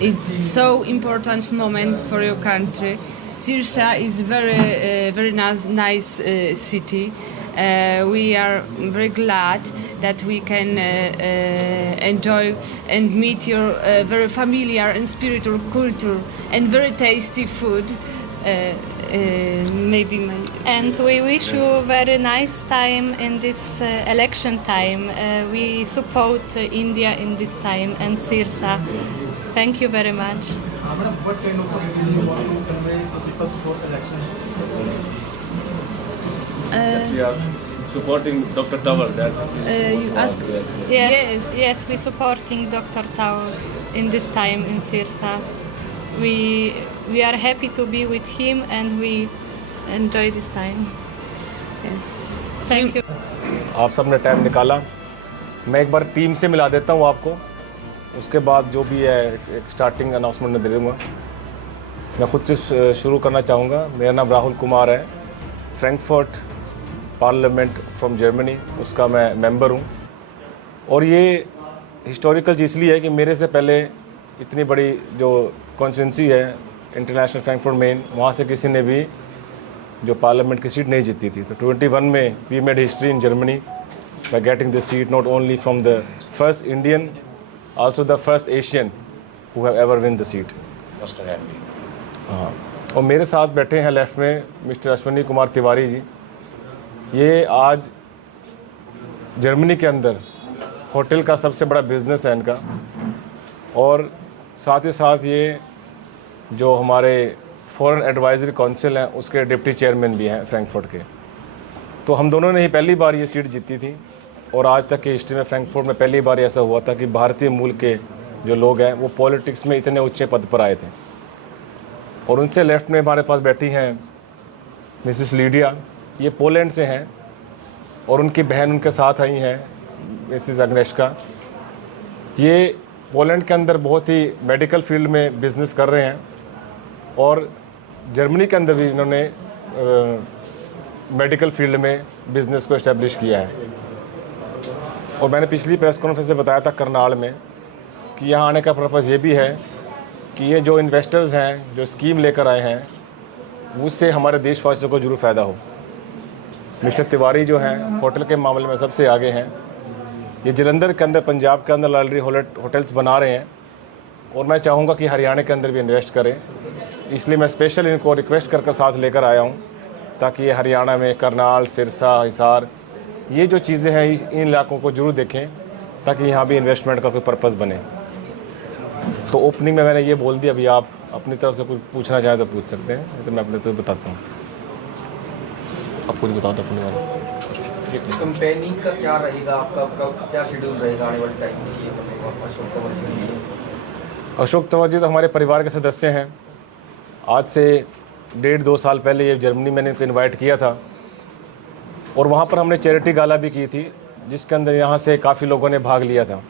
it's so important moment for your country. Sirsa is very nice city. We are very glad that we can enjoy and meet your very familiar and spiritual culture and very tasty food. Maybe my And we wish you very nice time in this election time. We support India in this time and Sirsa. Thank you very much. Madam, what kind of appeal do you want to convey to people for elections? That we are supporting Dr. Tawar. That's you ask. Yes, we supporting Dr. Tao in this time in Sirsa. We are happy to be with him and we enjoy this time. Yes. Thank you. आप सब ने time निकाला। मैं एक बार team से मिला देता हूँ आपको, उसके बाद जो भी है एक स्टार्टिंग अनाउंसमेंट में दे दूँगा। मैं खुद से शुरू करना चाहूँगा। मेरा नाम राहुल कुमार है, फ्रैंकफर्ट पार्लियामेंट फ्रॉम जर्मनी, उसका मैं मेंबर हूँ। और ये हिस्टोरिकल चीज़ इसलिए है कि मेरे से पहले इतनी बड़ी जो कॉन्स्टिट्यूंसी है इंटरनेशनल फ्रैंकफर्ट मेन, वहाँ से किसी ने भी जो पार्लियामेंट की सीट नहीं जीती थी। तो 21 में we made history in Germany by getting this seat, not only from the first Indian, also the first Asian who have ever win the seat. हाँ, और मेरे साथ बैठे हैं लेफ्ट में मिस्टर अश्विनी कुमार तिवारी जी। ये आज जर्मनी के अंदर होटल का सबसे बड़ा बिजनेस है इनका, और साथ ही साथ ये जो हमारे फॉरेन एडवाइजरी काउंसिल हैं उसके डिप्टी चेयरमैन भी हैं फ्रैंकफर्ट के। तो हम दोनों ने ही पहली बार ये सीट जीती थी, और आज तक की हिस्ट्री में फ्रैंकफर्ट में पहली बार ऐसा हुआ था कि भारतीय मूल के जो लोग हैं वो पॉलिटिक्स में इतने ऊंचे पद पर आए थे। और उनसे लेफ्ट में हमारे पास बैठी हैं मिसिस लीडिया, ये पोलैंड से हैं, और उनकी बहन उनके साथ आई हैं मिसिस अग्नेशका। ये पोलैंड के अंदर बहुत ही मेडिकल फील्ड में बिज़नेस कर रहे हैं, और जर्मनी के अंदर भी इन्होंने मेडिकल फील्ड में बिज़नेस को इस्टेब्लिश किया है। और मैंने पिछली प्रेस कॉन्फ्रेंस में बताया था करनाल में कि यहाँ आने का पर्पज़ ये भी है कि ये जो इन्वेस्टर्स हैं जो स्कीम लेकर आए हैं उससे हमारे देशवासियों को जरूर फ़ायदा हो। मिस्टर तिवारी जो हैं होटल के मामले में सबसे आगे हैं। ये जलंधर के अंदर, पंजाब के अंदर ऑलरेडी होटल्स बना रहे हैं, और मैं चाहूँगा कि हरियाणा के अंदर भी इन्वेस्ट करें। इसलिए मैं स्पेशल इनको रिक्वेस्ट कर साथ लेकर आया हूँ, ताकि ये हरियाणा में करनाल, सिरसा, हिसार, ये जो चीज़ें हैं इन इलाकों को जरूर देखें, ताकि यहाँ भी इन्वेस्टमेंट का कोई पर्पज़ बने। तो ओपनिंग में मैंने ये बोल दिया, अभी आप अपनी तरफ से कुछ पूछना चाहें तो पूछ सकते हैं, तो मैं अपने तरफ बताता हूँ। आप कुछ बताओ तो अपने वाले कंपेनिंग का क्या रहेगा, आपका क्या शेड्यूल रहेगा आने वाले टाइम में? ये अशोक तंवर जी, अशोक तंवर जी तो हमारे परिवार के सदस्य हैं। आज से 1.5-2 साल पहले ये जर्मनी मैंने इनको इनवाइट किया था, और वहाँ पर हमने चैरिटी गाला भी की थी, जिसके अंदर यहाँ से काफ़ी लोगों ने भाग लिया था।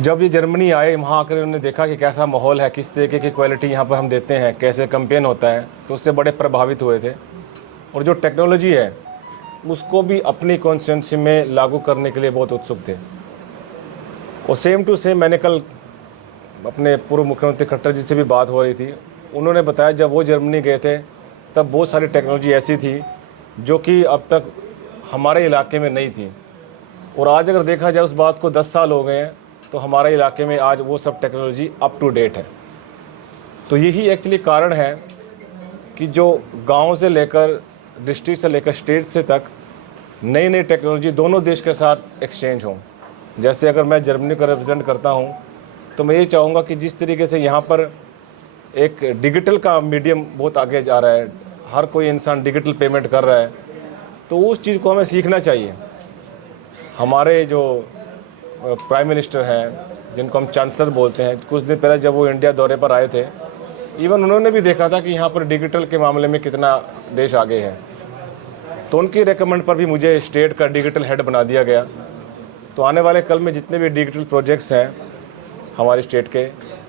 जब ये जर्मनी आए, वहाँ आकर उन्होंने देखा कि कैसा माहौल है, किस तरीके की क्वालिटी यहाँ पर हम देते हैं, कैसे कैंपेन होता है, तो उससे बड़े प्रभावित हुए थे। और जो टेक्नोलॉजी है उसको भी अपनी कॉन्स्टिट्यूंसी में लागू करने के लिए बहुत उत्सुक थे। और सेम टू सेम मैंने कल अपने पूर्व मुख्यमंत्री खट्टर जी से भी बात हो रही थी। उन्होंने बताया जब वो जर्मनी गए थे तब बहुत सारी टेक्नोलॉजी ऐसी थी जो कि अब तक हमारे इलाके में नहीं थी, और आज अगर देखा जाए उस बात को 10 साल हो गए हैं, तो हमारे इलाके में आज वो सब टेक्नोलॉजी अप टू डेट है। तो यही एक्चुअली कारण है कि जो गाँव से लेकर डिस्ट्रिक्ट से लेकर स्टेट से तक नई नई टेक्नोलॉजी दोनों देश के साथ एक्सचेंज हों। जैसे अगर मैं जर्मनी को रिप्रेजेंट करता हूं, तो मैं ये चाहूँगा कि जिस तरीके से यहाँ पर एक डिजिटल का मीडियम बहुत आगे जा रहा है, हर कोई इंसान डिजिटल पेमेंट कर रहा है, तो उस चीज़ को हमें सीखना चाहिए। हमारे जो प्राइम मिनिस्टर हैं, जिनको हम चांसलर बोलते हैं, कुछ दिन पहले जब वो इंडिया दौरे पर आए थे, इवन उन्होंने भी देखा था कि यहाँ पर डिजिटल के मामले में कितना देश आगे है। तो उनकी रेकमेंड पर भी मुझे स्टेट का डिजिटल हेड बना दिया गया। तो आने वाले कल में जितने भी डिजिटल प्रोजेक्ट्स हैं हमारी स्टेट के,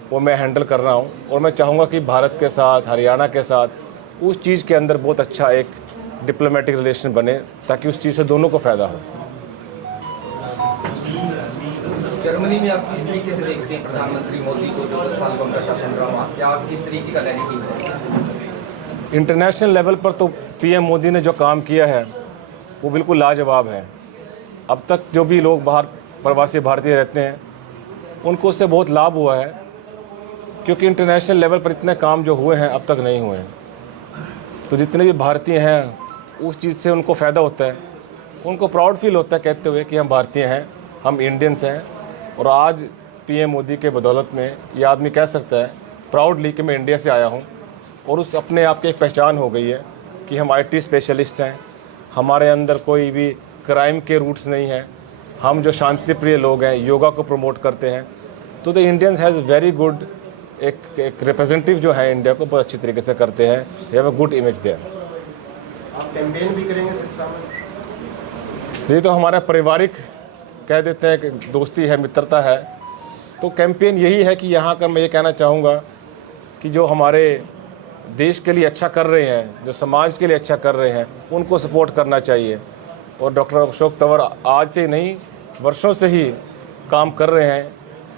वो मैं हैंडल कर रहा हूँ, और मैं चाहूँगा कि भारत के साथ, हरियाणा के साथ उस चीज़ के अंदर बहुत अच्छा एक डिप्लोमेटिक रिलेशन बने, ताकि उस चीज़ से दोनों को फ़ायदा हो। जर्मनी में आप किस तरीके से देखते हैं प्रधानमंत्री मोदी को, जो 10 साल का उनका शासन रहा, क्या किस तरीके का नैरेटिव है? इंटरनेशनल लेवल पर तो पीएम मोदी ने जो काम किया है वो बिल्कुल लाजवाब है। अब तक जो भी लोग बाहर प्रवासी भारतीय रहते हैं उनको उससे बहुत लाभ हुआ है, क्योंकि इंटरनेशनल लेवल पर इतने काम जो हुए हैं अब तक नहीं हुए हैं। तो जितने भी भारतीय हैं उस चीज़ से उनको फ़ायदा होता है, उनको प्राउड फील होता है कहते हुए कि हम भारतीय हैं, हम इंडियंस हैं। और आज पीएम मोदी के बदौलत में ये आदमी कह सकता है प्राउडली कि मैं इंडिया से आया हूँ, और उस अपने आप की एक पहचान हो गई है कि हम आईटी स्पेशलिस्ट हैं, हमारे अंदर कोई भी क्राइम के रूट्स नहीं हैं, हम जो शांति प्रिय लोग हैं, योगा को प्रमोट करते हैं। तो the Indians has very good एक रिप्रेजेंटेटिव जो है इंडिया को बहुत अच्छी तरीके से करते हैं, they have a good image there. आप कैंपेन भी करेंगे सिरसा में? ये तो हमारा पारिवारिक कह देते हैं कि दोस्ती है, मित्रता है। तो कैंपेन यही है कि यहाँ का मैं ये कहना चाहूँगा कि जो हमारे देश के लिए अच्छा कर रहे हैं, जो समाज के लिए अच्छा कर रहे हैं, उनको सपोर्ट करना चाहिए। और डॉक्टर अशोक तंवर आज से नहीं वर्षों से ही काम कर रहे हैं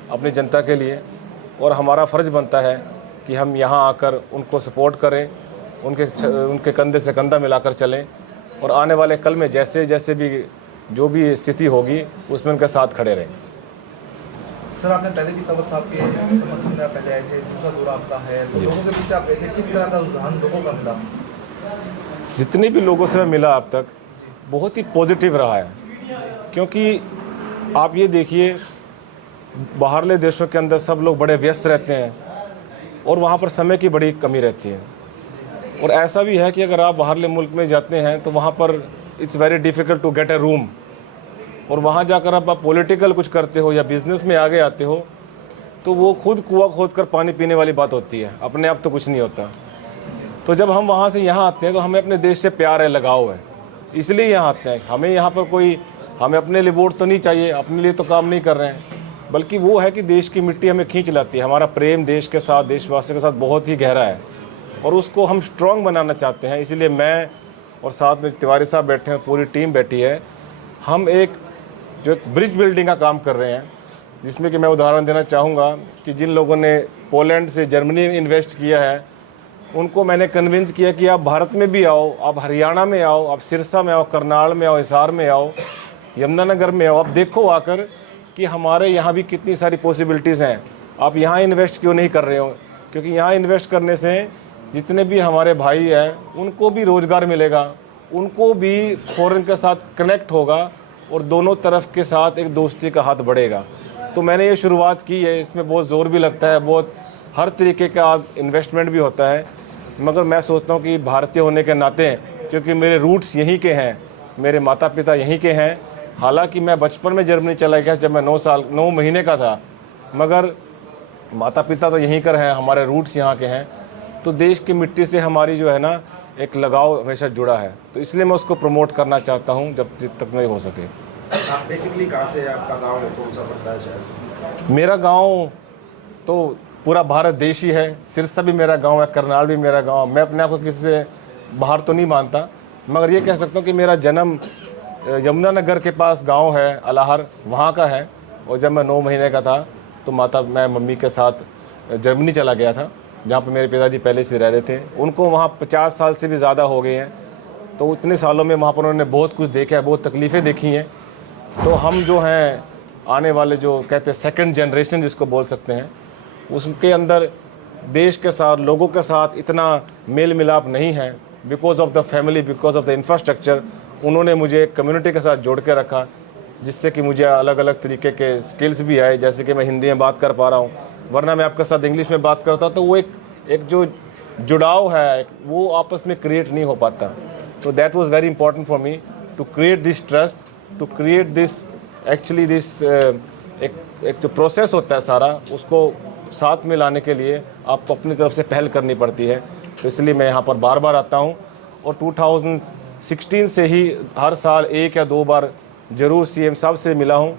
अपनी जनता के लिए, और हमारा फ़र्ज़ बनता है कि हम यहाँ आकर उनको सपोर्ट करें, उनके कंधे से कंधा मिलाकर चलें, और आने वाले कल में जैसे जैसे भी जो भी स्थिति होगी उसमें उनके साथ खड़े रहें। सर, आपने पहले भी तंवर साहब के समर्थन में पहले आए थे, दूसरा दौरा आपका है, तो लोगों के पीछे आप गए थे, किस तरह का रुझान लोगों का मिला? जितने भी लोगों से मैं मिला अब तक बहुत ही पॉजिटिव रहा है, क्योंकि आप ये देखिए बाहरले देशों के अंदर सब लोग बड़े व्यस्त रहते हैं और वहाँ पर समय की बड़ी कमी रहती है। और ऐसा भी है कि अगर आप बाहरले मुल्क में जाते हैं तो वहाँ पर it's very difficult to get a room, और वहाँ जाकर आप पॉलिटिकल कुछ करते हो या बिज़नेस में आगे आते हो तो वो खुद कुआं खोद कर पानी पीने वाली बात होती है, अपने आप तो कुछ नहीं होता। तो जब हम वहाँ से यहाँ आते हैं तो हमें अपने देश से प्यार है, लगाव है, इसलिए यहाँ आते हैं। हमें यहाँ पर हमें अपने लिए वोट तो नहीं चाहिए, अपने लिए तो काम नहीं कर रहे हैं, बल्कि वो है कि देश की मिट्टी हमें खींच लाती है। हमारा प्रेम देश के साथ, देशवासियों के साथ बहुत ही गहरा है और उसको हम स्ट्रॉन्ग बनाना चाहते हैं। इसलिए मैं और साथ में तिवारी साहब बैठे हैं, पूरी टीम बैठी है, हम एक ब्रिज बिल्डिंग का काम कर रहे हैं, जिसमें कि मैं उदाहरण देना चाहूँगा कि जिन लोगों ने पोलैंड से जर्मनी में इन्वेस्ट किया है उनको मैंने कन्विंस किया कि आप भारत में भी आओ, आप हरियाणा में आओ, आप सिरसा में आओ, करनाल में आओ, हिसार में आओ, यमुनानगर में आओ, आप देखो आकर कि हमारे यहाँ भी कितनी सारी पॉसिबिलिटीज़ हैं। आप यहाँ इन्वेस्ट क्यों नहीं कर रहे हो? क्योंकि यहाँ इन्वेस्ट करने से जितने भी हमारे भाई हैं उनको भी रोज़गार मिलेगा, उनको भी फॉरेन के साथ कनेक्ट होगा और दोनों तरफ के साथ एक दोस्ती का हाथ बढ़ेगा। तो मैंने ये शुरुआत की है, इसमें बहुत ज़ोर भी लगता है, बहुत हर तरीके का इन्वेस्टमेंट भी होता है, मगर मैं सोचता हूँ कि भारतीय होने के नाते, क्योंकि मेरे रूट्स यहीं के हैं, मेरे माता पिता यहीं के हैं। हालांकि मैं बचपन में जर्मनी चला गया जब मैं 9 महीने का था, मगर माता पिता तो यहीं कर हैं, हमारे रूट्स यहाँ के हैं। तो देश की मिट्टी से हमारी जो है ना एक लगाव हमेशा जुड़ा है, तो इसलिए मैं उसको प्रमोट करना चाहता हूँ जब तक नहीं हो सके। आप बेसिकली कहाँ से, आपका गांव कौन सा पड़ता है? शायद मेरा गांव तो पूरा भारत देश ही है, सिरसा भी मेरा गांव है, करनाल भी मेरा गांव। मैं अपने आप को किसी से बाहर तो नहीं मानता, मगर ये कह सकता हूँ कि मेरा जन्म यमुनानगर के पास गांव है अलाहर, वहाँ का है। और जब मैं 9 महीने का था तो मैं मम्मी के साथ जर्मनी चला गया था, जहाँ पर मेरे पिताजी पहले से रह रहे थे। उनको वहाँ 50 साल से भी ज़्यादा हो गए हैं, तो उतने सालों में वहाँ पर उन्होंने बहुत कुछ देखा है, बहुत तकलीफ़ें देखी हैं। तो हम जो हैं आने वाले जो कहते हैं सेकंड जनरेशन जिसको बोल सकते हैं, उसके अंदर देश के साथ, लोगों के साथ इतना मेल मिलाप नहीं है। Because of the family, because of the infrastructure, उन्होंने मुझे कम्युनिटी के साथ जोड़ के रखा, जिससे कि मुझे अलग अलग तरीके के स्किल्स भी आए, जैसे कि मैं हिंदी में बात कर पा रहा हूँ, वरना मैं आपके साथ इंग्लिश में बात करता तो वो एक जो जुड़ाव है वो आपस में क्रिएट नहीं हो पाता। तो that was very important for me to create this trust, to create this actually this एक जो प्रोसेस होता है सारा, उसको साथ में लाने के लिए आपको अपनी तरफ से पहल करनी पड़ती है। तो इसलिए मैं यहाँ पर बार बार आता हूँ, और 2016 से ही हर साल 1 या 2 बार ज़रूर सीएम साहब से मिला हूँ।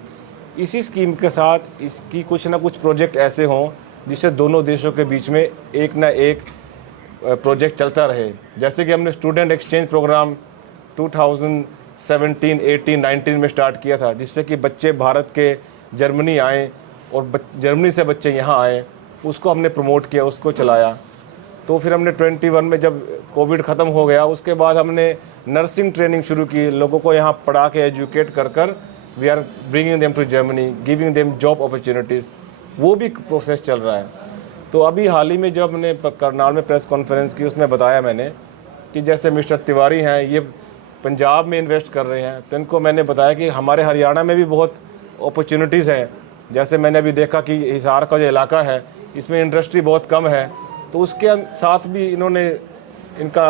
इसी स्कीम के साथ इसकी कुछ ना कुछ प्रोजेक्ट ऐसे हों जिससे दोनों देशों के बीच में एक ना एक प्रोजेक्ट चलता रहे। जैसे कि हमने स्टूडेंट एक्सचेंज प्रोग्राम 2017, 18, 19 में स्टार्ट किया था, जिससे कि बच्चे भारत के जर्मनी आए और जर्मनी से बच्चे यहाँ आए, उसको हमने प्रमोट किया, उसको चलाया। तो फिर हमने 21 में जब कोविड ख़त्म हो गया उसके बाद हमने नर्सिंग ट्रेनिंग शुरू की, लोगों को यहाँ पढ़ा के एजुकेट कर we are bringing them to Germany, giving them job opportunities, वो भी प्रोसेस चल रहा है। तो अभी हाल ही में जब हमने करनाल में प्रेस कॉन्फ्रेंस की, उसमें बताया मैंने कि जैसे मिस्टर तिवारी हैं, ये पंजाब में इन्वेस्ट कर रहे हैं, तो इनको मैंने बताया कि हमारे हरियाणा में भी बहुत अपॉर्चुनिटीज़ हैं। जैसे मैंने अभी देखा कि हिसार का जो इलाका है इसमें इंडस्ट्री बहुत कम है, तो उसके साथ भी इन्होंने इनका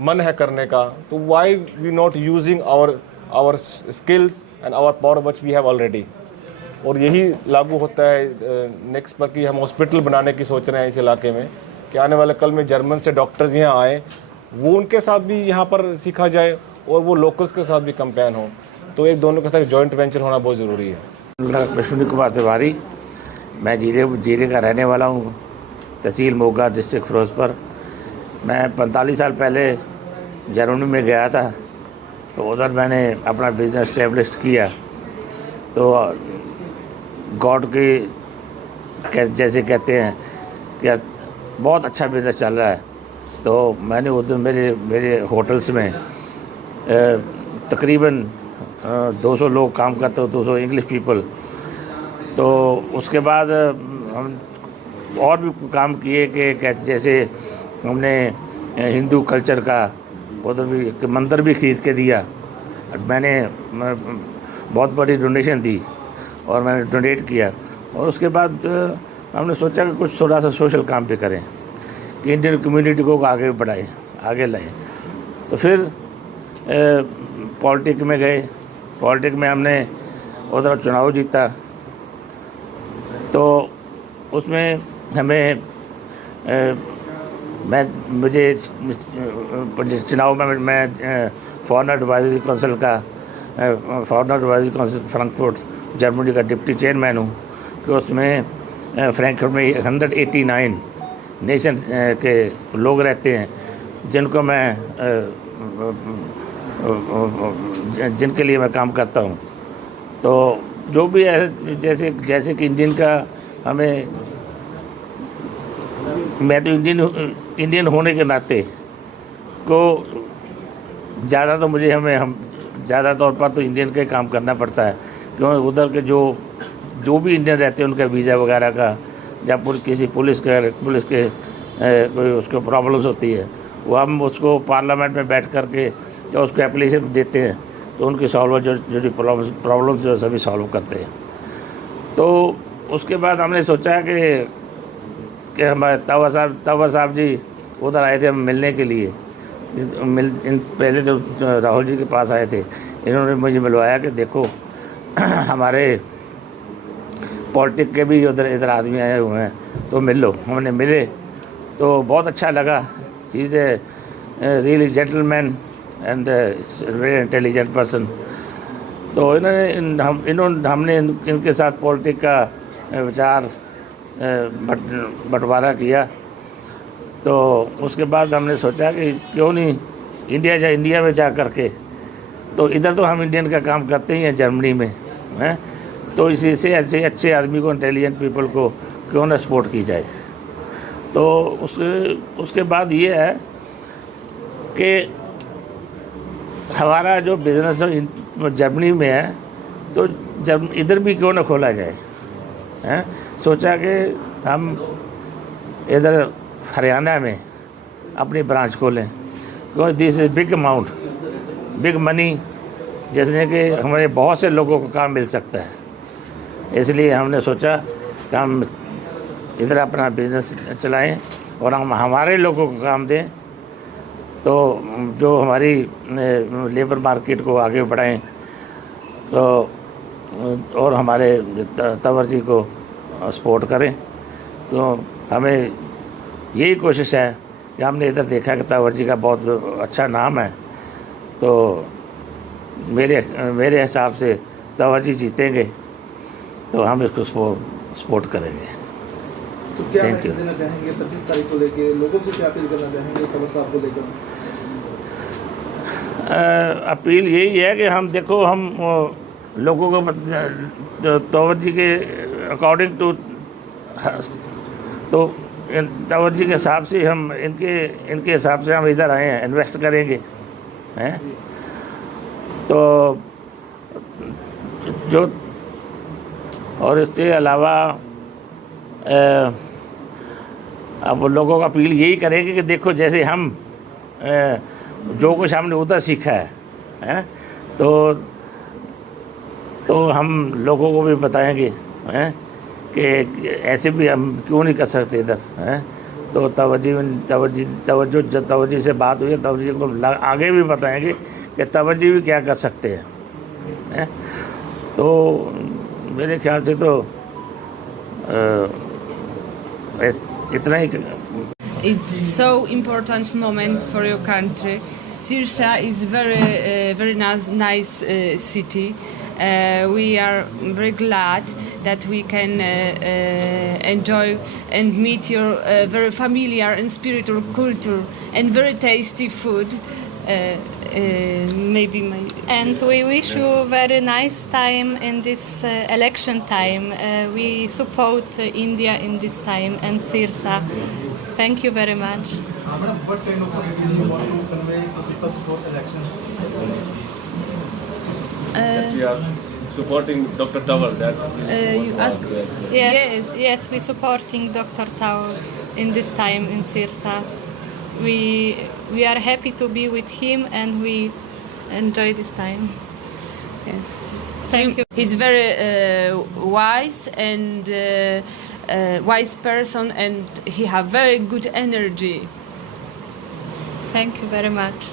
मन है करने का। तो why we not using our skills and our power which we have already. और यही लागू होता है नेक्स्ट पर कि हम हॉस्पिटल बनाने की सोच रहे हैं इस इलाके में, कि आने वाले कल में जर्मन से डॉक्टर्स यहाँ आए, वो उनके साथ भी यहाँ पर सीखा जाए और वो लोकल्स के साथ भी कंपेन हो। तो एक दोनों के साथ जॉइंट वेंचर होना बहुत ज़रूरी है। अश्विनी कुमार तिवारी, मैं जीरे का रहने वाला हूँ, तहसील मोगा, डिस्ट्रिक्ट फिरोजपुर। मैं 45 साल पहले जर्मनी में गया था, तो उधर मैंने अपना बिजनेस एस्टेब्लिश किया। तो गॉड की जैसे कहते हैं कि बहुत अच्छा बिजनेस चल रहा है। तो मैंने उधर मेरे होटल्स में तकरीबन 200 लोग काम करते हो, 200 इंग्लिश पीपल। तो उसके बाद हम और भी काम किए कि जैसे हमने हिंदू कल्चर का उधर भी एक मंदिर भी खरीद के दिया। मैंने बहुत बड़ी डोनेशन दी और मैंने डोनेट किया। और उसके बाद हमने सोचा कि कुछ थोड़ा सा सोशल काम भी करें, कि इंडियन कम्युनिटी को आगे बढ़ाएं, आगे लाएं। तो फिर पॉलिटिक्स में गए। पॉलिटिक्स में हमने उधर चुनाव जीता, तो उसमें हमें मुझे चुनाव में मैं फॉरेन एडवाइजरी काउंसिल का फ्रैंकफर्ट जर्मनी का डिप्टी चेयरमैन हूँ। कि उसमें फ्रैंकफर्ट में 189 नेशन के लोग रहते हैं, जिनको मैं जिनके लिए मैं काम करता हूँ। तो जो भी है, जैसे कि इंडियन का हमें, मैं तो इंडियन होने के नाते को ज़्यादा तो मुझे हम ज़्यादा तौर पर तो इंडियन का काम करना पड़ता है, क्योंकि उधर के जो भी इंडियन रहते हैं उनका वीज़ा वगैरह का, जब किसी पुलिस के कोई उसको प्रॉब्लम्स होती है, वो हम उसको पार्लियामेंट में बैठ कर के जब उसको एप्लीकेशन देते हैं तो उनकी जो प्रॉब्लम्स जो सभी सॉल्व करते हैं। तो उसके बाद हमने सोचा कि हमारे तंवर साहब जी उधर आए थे हम मिलने के लिए। पहले तो राहुल जी के पास आए थे, इन्होंने मुझे मिलवाया कि देखो हमारे पॉलिटिक्स के भी इधर आदमी आए हुए हैं, तो मिल लो। हमने मिले तो बहुत अच्छा लगा। He is a really gentleman and very intelligent person. तो हमने इनके साथ पॉलिटिक्स का विचार बंटवारा किया। तो उसके बाद हमने सोचा कि क्यों नहीं इंडिया में जा करके, तो इधर तो हम इंडियन का काम करते ही हैं जर्मनी में, हैं, तो इसी से अच्छे आदमी को, इंटेलिजेंट पीपल को क्यों ना सपोर्ट की जाए। तो उसके बाद ये है कि हमारा जो बिज़नेस जर्मनी में है, तो इधर भी क्यों ना खोला जाए, हैं। सोचा कि हम इधर हरियाणा में अपनी ब्रांच खोलें, क्योंकि this is big amount, big money, जिसमें कि हमारे बहुत से लोगों को काम मिल सकता है। इसलिए हमने सोचा कि हम इधर अपना बिज़नेस चलाएं और हम हमारे लोगों को काम दें, तो जो हमारी लेबर मार्केट को आगे बढ़ाएं, तो और हमारे तंवर जी को सपोर्ट करें। तो हमें यही कोशिश है कि हमने इधर देखा कि तंवर जी का बहुत अच्छा नाम है, तो मेरे हिसाब से तंवर जी जीतेंगे, तो हम इसको सपोर्ट करेंगे। तो क्या मैसेज देना चाहेंगे 25 तारीख को लेके, लोगों से क्या अपील करना चाहेंगे तंवर साहब को लेकर? अपील यही है कि हम देखो, हम लोगों को तंवर जी के अकॉर्डिंग टू, तो तंवर जी के हिसाब से हम इनके हिसाब से हम इधर आए हैं, इन्वेस्ट करेंगे हैं। तो जो और इसके अलावा अब लोगों का अपील यही करेंगे कि देखो जैसे हम जो कुछ हमने उधर सीखा है तो हम लोगों को भी बताएंगे हैं कि ऐसे भी हम क्यों नहीं कर सकते इधर हैं। तो तवज्जो से बात हुई है, तवज्जो को आगे भी बताएंगे कि तवज्जो भी क्या कर सकते हैं। तो मेरे ख्याल से तो इतना ही। It's so important moment for your country. Sirsa is very nice city. We are very glad that we can enjoy and meet your very familiar and spiritual culture and very tasty food. Maybe my. And we wish you very nice time in this election time. We support India in this time and Sirsa. Thank you very much. Madam, what kind of opinion you want to convey to people for elections? That we are supporting Dr. Tawar. That's You ask. Yes, we supporting Dr. Tao in this time in Sirsa. We are happy to be with him and we enjoy this time. Yes. Thank you. He's very wise and wise person, and he have very good energy. Thank you very much.